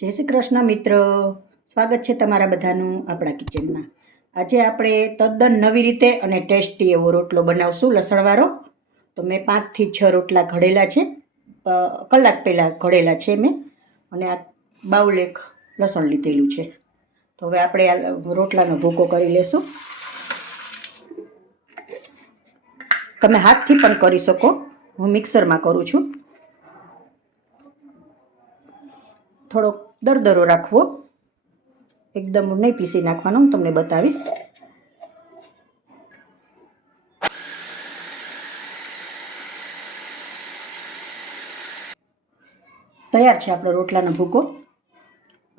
જય શ્રી કૃષ્ણ મિત્ર, સ્વાગત છે તમારા બધાનું આપણા કિચનમાં. આજે આપણે તદ્દન નવી રીતે અને ટેસ્ટી એવો રોટલો બનાવશું લસણવાળો. તો મેં 5 થી 6 રોટલા ઘડેલા છે, કલાક પહેલાં ઘડેલા છે મેં, અને આ બાઉલ એક લસણ લીધેલું છે. તો હવે આપણે આ રોટલાનો ભૂકો કરી લેશું. તમે હાથથી પણ કરી શકો, હું મિક્સરમાં કરું છું. થોડોક દરદરો રાખવો, એકદમ નહીં પીસી નાખવાનો, હું તમને બતાવીશ. તૈયાર છે આપણો રોટલાનો ભૂકો.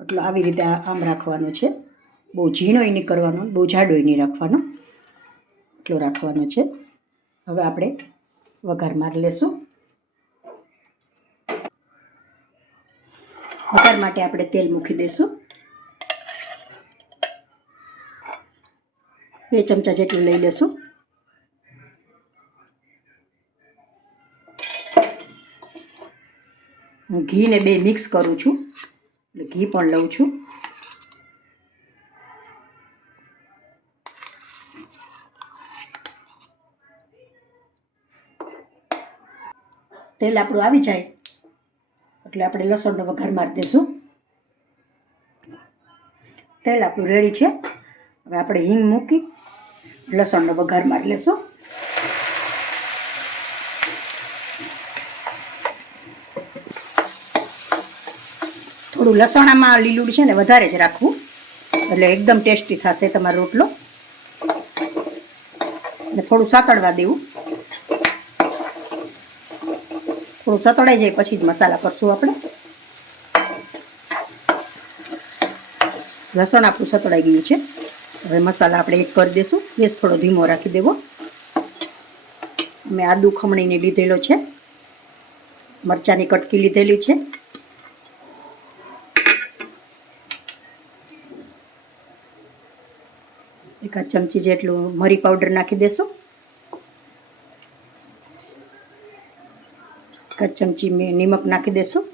એટલે આવી રીતે આમ રાખવાનો છે, બહુ ઝીણોય નહીં કરવાનો, બહુ જાડોય નહીં રાખવાનો, એટલો રાખવાનો છે. હવે આપણે વઘાર મારી લેશું. વઘાર માટે આપણે તેલ મૂકી દઈશું. 2 ચમચા જેટલું લઈ લેશું. હું ઘીને 2 મિક્સ કરું છું, એટલે ઘી પણ લઉં છું. તેલ આપણું આવી જાય એટલે આપણે લસણનો વઘાર મારી દઈશું. તેલ આપણું રેડી છે. હવે આપણે હિંગ મૂકી લસણનો વઘાર મારી લેશું. થોડું લસણામાં લીલું છે ને વધારે જ રાખવું, એટલે એકદમ ટેસ્ટી થશે તમારો રોટલો. અને થોડું સાતળવા દેવું. થોડું સતળાઈ જાય પછી જ મસાલા કરશું આપણે. લસણ આપણું સતળાઈ ગયું છે. હવે મસાલા આપણે એડ કરી દઈશું. ગેસ થોડો ધીમો રાખી દેવો. મેં આદુ ખમણીને લીધેલો છે, મરચાંની કટકી લીધેલી છે, એકાદ ચમચી જેટલું મરી પાવડર નાખી દેશું. એકાદ ચમચી મેં નિમક નાખી દેશું.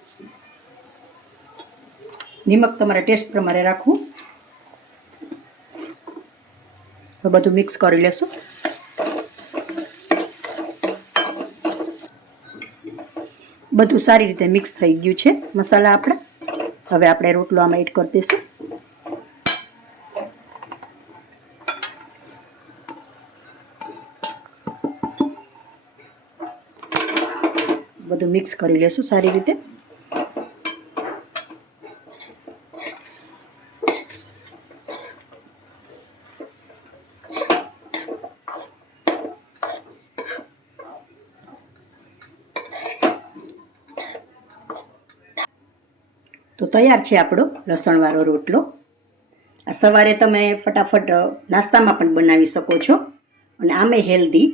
નિમક તમારા ટેસ્ટ પ્રમાણે રાખવું. તો બધું મિક્સ કરી લેશું. બધું સારી રીતે મિક્સ થઈ ગયું છે મસાલા આપણે. હવે આપણે રોટલો આમાં એડ કરી દઈશું. બધું મિક્સ કરી લેશું સારી રીતે. તો તૈયાર છે આપણો લસણવાળો રોટલો. આ સવારે તમે ફટાફટ નાસ્તામાં પણ બનાવી શકો છો, અને આમે હેલ્ધી.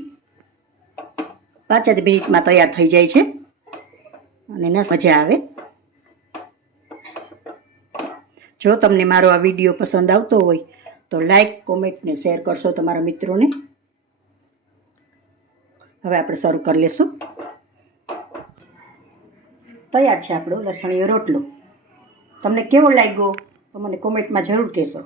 5 જ મિનિટમાં તૈયાર થઈ જાય છે અને મજા આવે. જો તમને મારો આ વિડીયો પસંદ આવતો હોય તો લાઈક, કોમેન્ટ ને શેર કરશો તમારા મિત્રોને. હવે આપણે સર્વ કરી લેશું. તૈયાર છે આપણો લસણીયો રોટલો. તમને કેવો લાગ્યો તો મને કોમેન્ટમાં જરૂર કહેશો.